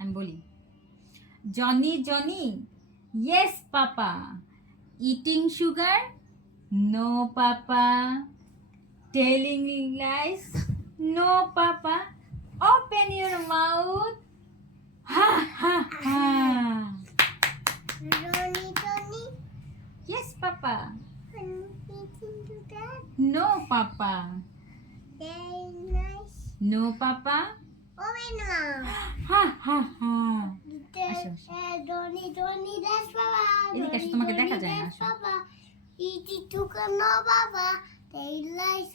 আমি বলি, Johnny Johnny, yes papa, eating sugar, no papa, telling lies, no papa, open your mouth, ha ha ha, Johnny, Johnny, yes papa, eating sugar, no papa, very nice. No papa, Open mouth. Ha ha ha. Johnny, Johnny, that's Papa. এদিকে আসো, তোমাকে দেখা যায় না, That's আসো। Papa. Eating sugar, no Papa. They like.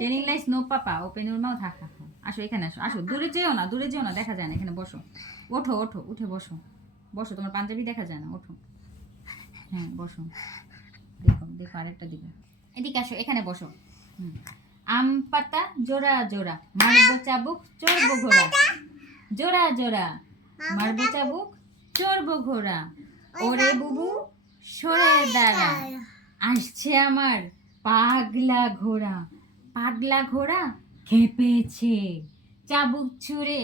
Telling lies, no papa, open your mouth, ha ha ha. আসো এখানে আসো, আসো, দূরে যেও না, দূরে যেও না, দেখা যায় না, এখানে বসো, ওঠো ওঠো, উঠে বসো, বসো, তোমার পাঞ্জাবি দেখা যায় না, ওঠো, হ্যাঁ বসো, দেখো দেখো আরেকটা দিকে, এদিকে আসো, এখানে বসো। আম পাতা জোড়া জোড়া, মারবো চাবুক চড়বো ঘোড়া, জোড়া জোড়া, মারবো চাবুক চড়বো ঘোড়া, ওরে বুবু সরে দাঁড়া, আসছে আমার পাগলা ঘোড়া, পাগলা ঘোড়া খেপেছে, চাবুক ছুঁড়ে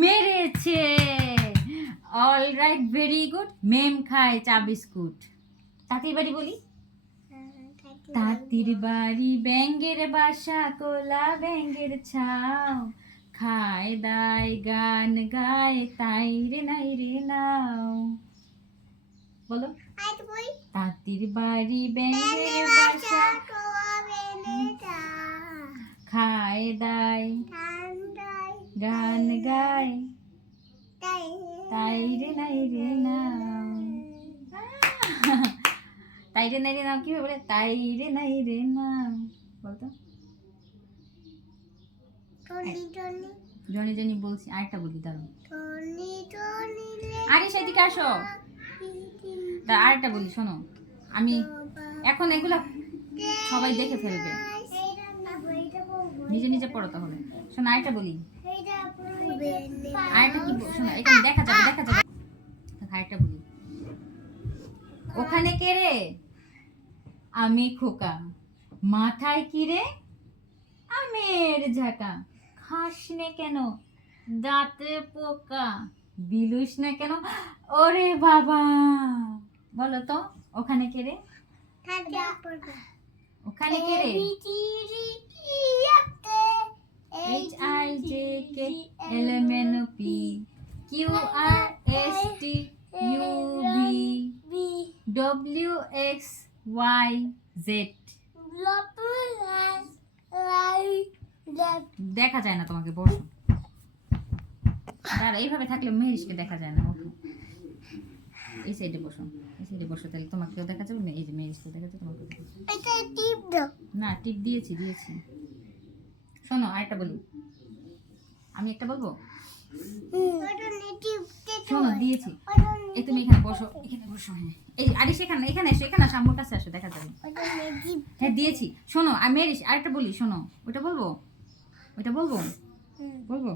মেরেছে, অল রাইট ভেরি গুড, মেম খায় চা বিস্কুট। তাঁতির বাড়ি বলি, তাঁতির বাড়ি ব্যাঙের বাসা, কোলা ব্যাঙের ছাও, খায় দায় গান গায়, তাই রে নাই রে নাও। বলো, তাঁতির বাড়ি ব্যাঙের বাসা, খায় দায় গান গায়, তাই রে নাই রে নাও। তাই রে নাই রে নাও কিভাবে বলে, তাই রে নাই রে নাও, বলতো। জনি জনি বলছি, আরেকটা বলি দাঁড়ো, আরে সেদিকে আসো, তা আরেকটা বলি শোনো, আমি এখন এগুলো সবাই দেখে ফেলবে, নিজে নিজে পড়ো তাহলে। শোনো আরেকটা বলি, আরেকটা কি শোনো, এখানে দেখা যাবে দেখা যাবে, আরেকটা বলি, ওখানে কে রে, আমি খোকা, মাথায় কি রে, আমের ঝাঁকা, খাস নে কেন, দাঁতে পোকা, বিলুস না কেন, ওরে বাবা। বলো তো, ওখানে কে রে, ওখানে কে রে, H I J K L M N O P Q R S T U V W X Y Z. দেখা যায় না তোমাকে, বসো, আর এইভাবে থাকলে মেহেরিশকে দেখা যায় না, ওঠো, এই সাইডে বসো, এই সাইডে বসো, তাহলে তোমাকেও দেখা যাবে, এই যে মেহেরিশকে দেখা যাবে, তোমাকে না, টিপ দিয়েছি দিয়েছি। শোনো আরেকটা বলি, আমি একটা বলবো, শোনো দিয়েছি, এই তুমি এখানে বসো, এখানে বসো, হ্যাঁ এই আরিশ এখানে এখানে এসো, এখানে আসো, আম্মুর কাছে আসো, দেখা যাবে, হ্যাঁ দিয়েছি। শোনো আমি মেরিশ আরেকটা বলি, শোনো, ওটা বলবো, ওইটা বলবো, বলবো,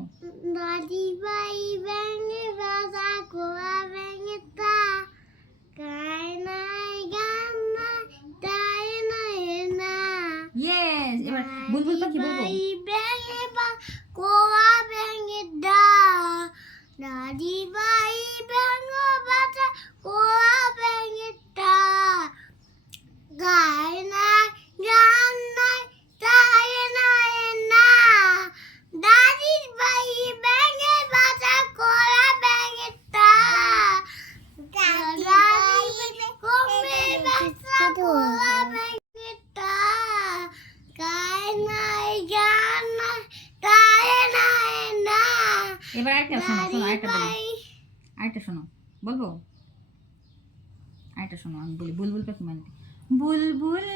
দাদি ভাই ব্যাঙে বাজা কোয়া ব্যাঙে তা গায় নাই গান নাই তাই নাই না। ইয়েস, এবার বুলবুল পাখি বলবো, ব্যাঙে বা কোয়া ব্যাঙে দা, দাদি ভাই ব্যাঙে বাজা কোয়া ব্যাঙে তা গায় নাই গান নাই তাই নাই না। দাদির ভাই ব্যাঙে বাজা কোয়া ব্যাঙে তা, দাদির কমে বাজা কোয়া ব্যাঙে তা গায় নাই গান নাই তাই নাই না। এবার আরেকটা শোনো, শোনো আরেকটা বলি, আরেকটা শোনো, বলবো আরেকটা শোনো, আমি বলি, বুলবুল পাখি মানে, বুলবুল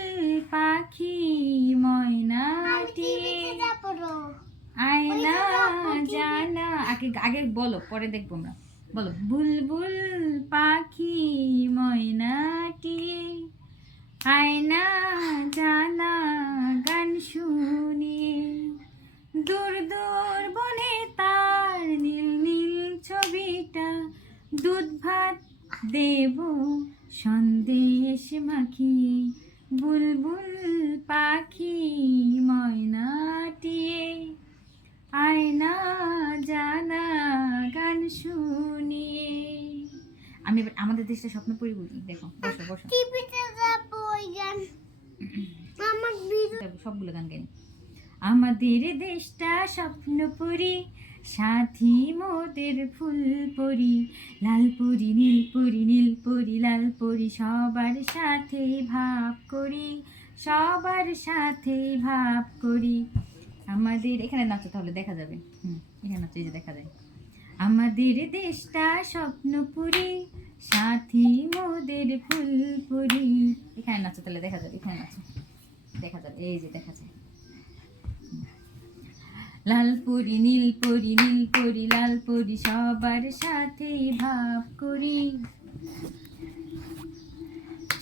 পাখি ময়নাটি আয়না জানা, আগে আগে বলো, পরে দেখবো আমরা, বলো, বুলবুল পাখি ময়নাটি আয়না জানা গান শুনি, দূর দূর বনে তার নীল নীল ছবিটা, দুধ ভাত দেব সন্দেশ মাখি, বুলবুল পাখি ময়নাটি আয়না জানা আমি এবার আমাদের দেশটা স্বপ্নপুরী বলি, দেখো বসো বসো, টিভিতে যাবো ওই গান আমার ভিডিও দেখো, সবগুলো গান গাই। আমাদের দেশটা স্বপ্নপুরী, সাথী মোদের ফুলপুরি, লালপুরি নীলপুরি নীলপুরি লালপুরি, সবার সাথে ভাব করি, সবার সাথে ভাব করি। আমাদের এখানে নাচো তাহলে দেখা যাবে, এখানে নাচো, এই যে দেখা যায়। আমাদের দেশটা স্বপ্নপুরী, সাথী মোদের ফুলপুরি। এখানে নাচো তাহলে দেখা যাবে, এখানে নাচো দেখা যাবে, এই যে দেখা যায়। লালপুরি নীলপুরি নীলপুরি লালপুরি, সবার সাথে ভাব করি,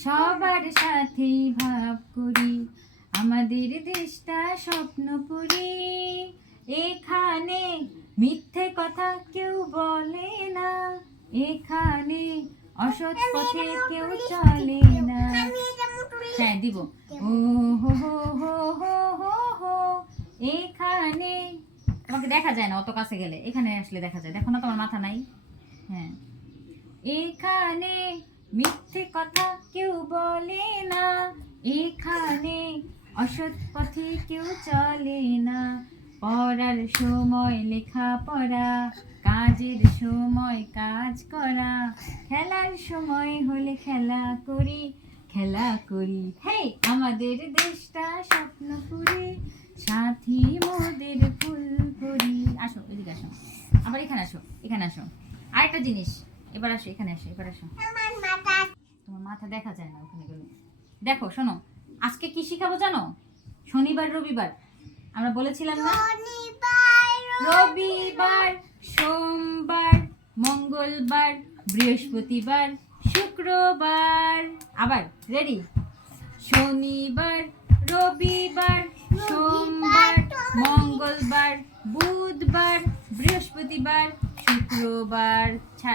সবার সাথে ভাব করি। আমাদের দেশটা স্বপ্নপুরী, এখানে মিথ্যে কথা কেউ বলে না, এখানে অসৎ পথে কেউ চলে না। হ্যাঁ দিব। ও হো হো হো হো হো হো, এখানে তোমাকে দেখা যায় না অত কাছে গেলে, এখানে আসলে দেখা যায়, দেখো না তোমার মাথা নাই। হ্যাঁ, এখানে মিথ্যে কথা কেউ বলে না, এখানে অসৎ পথে কেউ চলে না। পড়ার সময় লেখা পড়া, কাজের সময় কাজ করা, খেলার সময় হলে খেলা করি, খেলা করি। হেই, আমাদের দেশটা স্বপ্নপুরী, সাথী মোদের ফুলপুরি। আসো এদিকে আসো, আবার এখানে আসো, এখানে আসো। আরেকটা জিনিস, এবার আসো, এখানে আসো, এবার আসো। আমার মাথা তোমার মাথা দেখা যায় না ওখানে গেলে। দেখো শোনো, আজকে কি শিখাবো জানো? শনিবার রবিবার আমরা বলেছিলাম না, রবিবার সোমবার মঙ্গলবার বৃহস্পতিবার শুক্রবার। আবার রেডি? শনিবার রবিবার সোমবার মঙ্গলবার বুধবার বৃহস্পতিবার শুক্রবার।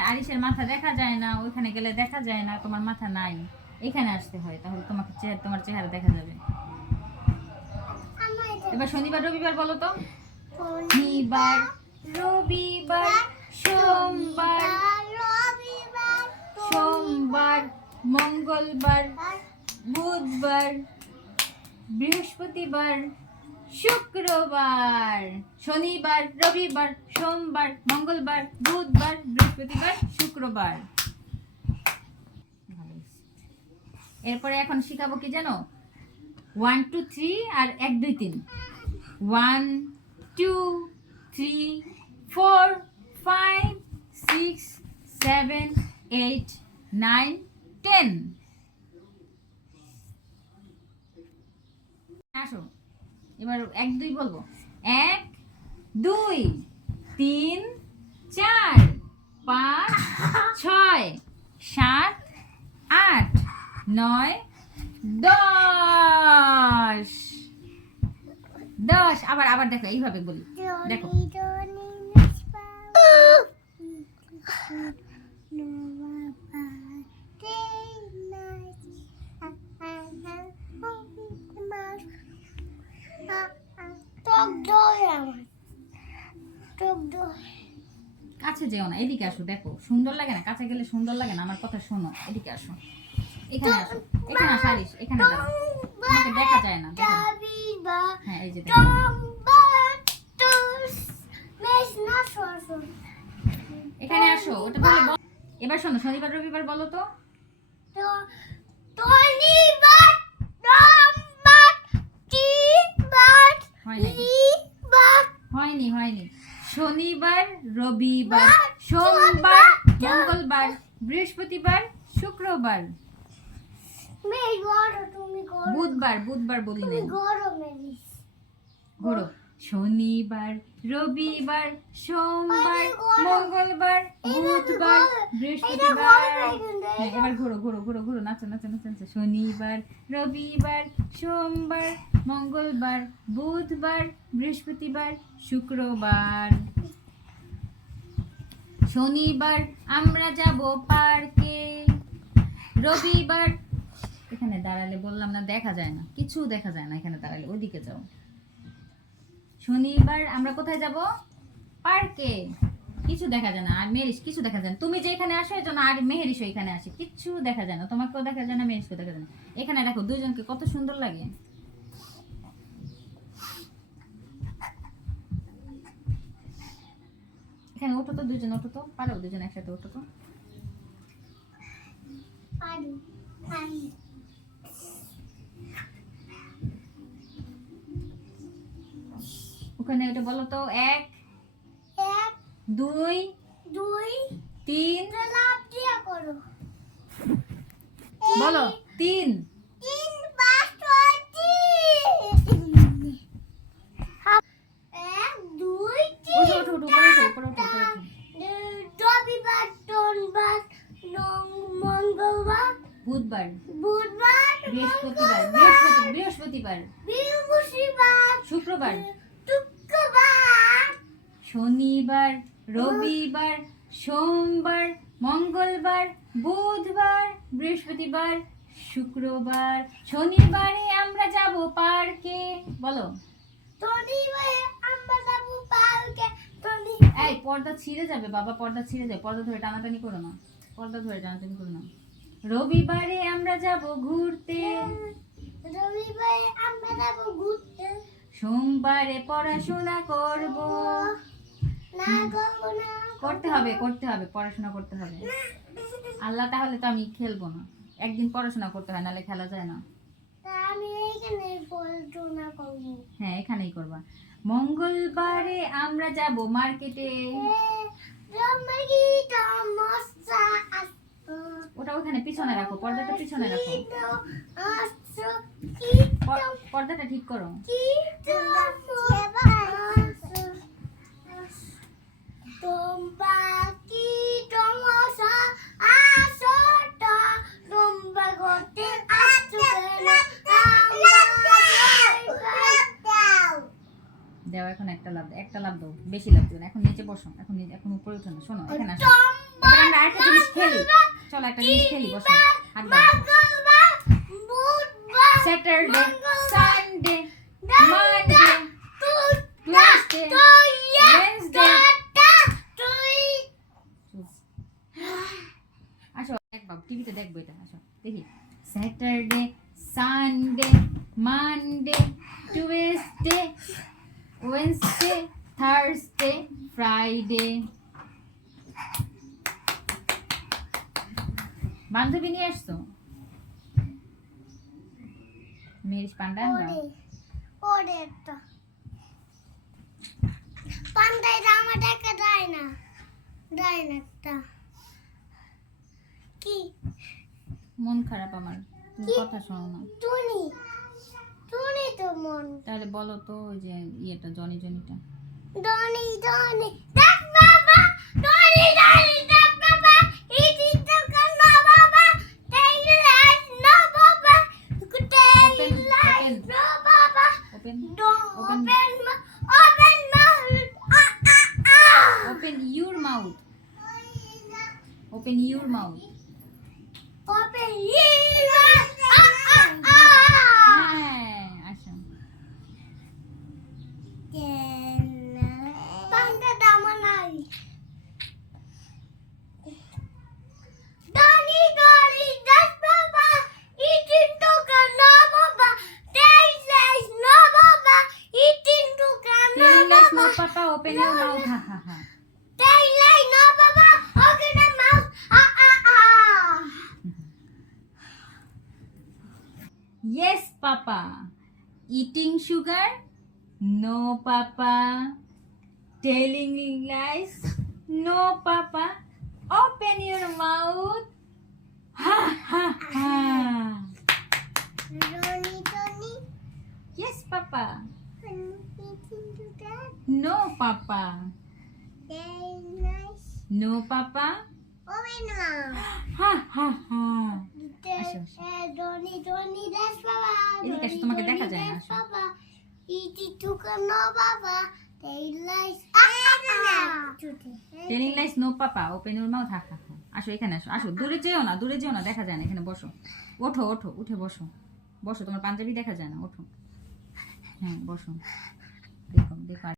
আরিশের মাথা দেখা যায় না, ওইখানে গেলে দেখা যায় না, তোমার মাথা নাই, এখানে আসতে হয়, তাহলে তোমাকে তোমার চেহারা দেখা যাবে। এবার শনিবার রবিবার বলো তো। শনিবার রবিবার সোমবার সোমবার মঙ্গলবার বুধবার বৃহস্পতিবার শুক্রবার। শনিবার রবিবার সোমবার মঙ্গলবার বুধবার বৃহস্পতিবার শুক্রবার। এরপরে এখন শিখাবো কি জানো? 1 2 3 আর 1 2 3। 1 2 3 4 5 6 7 8 9 10। আসো এবার 1 2 বলবো। 1 2 3 4 5 6 7 8 9 10 10। আবার আবার দেখো, এইভাবে বলি, দেখো। কাছে যেও না, এদিকে আসো, দেখো সুন্দর লাগে না? কাছে গেলে সুন্দর লাগে না, আমার কথা শোনো, এদিকে আসো, এখানে আসো, এখানে আসো আরিশ, এখানে দাঁড়াও, তোমাকে দেখা যায় না, দেখো। হ্যাঁ এই যে দেখো। এখানে আসো, ওটা বলে এবার শোনো, শনিবার রবিবার বলো তো। হয়নি হয়নি। শনিবার রবিবার সোমবার মঙ্গলবার বৃহস্পতিবার শুক্রবার বুধবার বুধবার বলি না, ঘোরো। শনিবার রবিবার সোমবার মঙ্গলবার বুধবার বৃহস্পতিবার। হ্যাঁ এবার ঘোরো ঘোরো ঘোরো ঘোরো, নাচো নাচো নাচো নাচো। শনিবার রবিবার সোমবার মঙ্গলবার বুধবার বৃহস্পতিবার শুক্রবার। শনিবার আমরা যাব পার্কে, রবিবার এখানে দাঁড়ালে বললাম না দেখা যায় না, কিছু দেখা যায় না এখানে দাঁড়ালে, ওইদিকে যাও। শনিবার আমরা কোথায় যাব? পার্কে। কিছু দেখা যায় না, আর মেহেরিস কিছু দেখা যায় না। তুমি যে এখানে আসো এজন্য আর মেহেরিসও এখানে আসে, কিচ্ছু দেখা যায় না, তোমাকেও দেখা যায় না, মেহেরিসকেও দেখা যায় না। এখানে দেখো দুইজনকে কত সুন্দর লাগে। এখানে ওঠো তো, দুজন ওঠো তো, পারো দুজন একসাথে ওঠো তো। পারি পারি ওখানে ওটা বলো তো, 1 এক 2 দুই 3 লাভ দিয়া করো বলো 3 তিন পাঁচ ছয় তিন এক দুই ওঠো তিন ওঠো ওঠো, উপরে ওঠো, উপরে ওঠো, উপরে ওঠো। রবিবার সোমবার মঙ্গলবার বুধবার, বুধবার বৃহস্পতিবার, বৃহস্পতিবার, বৃহস্পতিবার শুক্রবার, শুক্রবার শনিবার, রবিবার, সোমবার, মঙ্গলবার, বুধবার, বৃহস্পতিবার, শুক্রবার। শনিবারে আমরা যাব পার্কে, বলো। শনিবার আমরা যাবো পার্কে এই পর্দা ছিঁড়ে যাবে বাবা, পর্দা ছিঁড়ে যাবে, পর্দা ধরে টানাটানি করো না, পর্দা ধরে টানাটানি করো না। রবিবারে আমরা যাব ঘুরতে, রবিবার আমরা যাবো ঘুরতে সোমবারে পড়াশোনা করব। না করবো না করতে হবে, করতে হবে, পড়াশোনা করতে হবে। আল্লাহ, তাহলে তো আমি খেলবো না, একদিন পড়াশোনা করতে হয়, নাহলে খেলা যায় না। তা আমি এইখানে পড়াশোনা করবো হ্যাঁ, এখানেই করবা। মঙ্গলবারে আমরা যাব মার্কেটে, ওটা ওখানে পিছনে রাখো, পর্দাটা পিছনে রাখো, পর্দাটা ঠিক করো। দাও এখন একটা লাভ দাও, একটা লাভ দাও, বেশি লাভ দিও না। এখন নিচে বসো, এখন এখন উপরে উঠো না, শোনো এখানে আসো। এবার আমরা আরেকটা জিনিস খেলি, চলো একটা জিনিস খেলি, বসো, হাত দাও। Saturday, Sunday, Monday, Tuesday, Wednesday. আসো দেখবা, টিভিতে দেখবো এটা, আসো দেখি। Saturday, Sunday, Monday, Tuesday, Wednesday, Thursday, Friday. বান্ধবী নিয়ে আসছো? মেরিস পান্ডা আনবা? পান্ডাইটা আমার টাকা দেয় না একটা কি মন খারাপ আমার, তুমি কথা শোনো না। টুনি টুনি তো মন তাহলে বলো তো ওই যে ইয়েটা, জনি জনিটা। ডনি ডনি দেখ বাবা ডনি ডনি দেখ বাবা ইটি তো কান্না বাবা টেইল লাইট নো বাবা টেইল লাইট নো বাবা open, open open your mouth, open your mouth. Open হ্যাঁ, আসো। পান্ডা দামা নাই ডনি ডনি দেখ বাবা ইটি তো কান্না বাবা টেইল লাইট নো বাবা ইটি তো কান্না Tell us no বাবা papa, open your mouth. Ha ha ha. Tail light no বাবা ওকে না mouth Yes, papa. Eating sugar? No, papa. Telling lies? No, papa. Open your mouth. Ha ha ha. Donny Donny Yes, papa. eating sugar No, papa. Tail light No, papa. Open mouth Ha ha ha. আসো, Donny Donny দেখ বাবা এদিকে আসো, তোমাকে দেখা যায় না, আসো। বাবা ইটি তো কান্না বাবা tail light Telling lies? No, papa. Open your mouth. Ha ha ha. আসো এখানে আসো, আসো, দূরে যেও না, দূরে যেও না, দেখা যায় না, এখানে বসো। ওঠো ওঠো, উঠে বসো, বসো, তোমার পাঞ্জাবি দেখা যায় না, ওঠো। হ্যাঁ বসো, দেখো দেখো।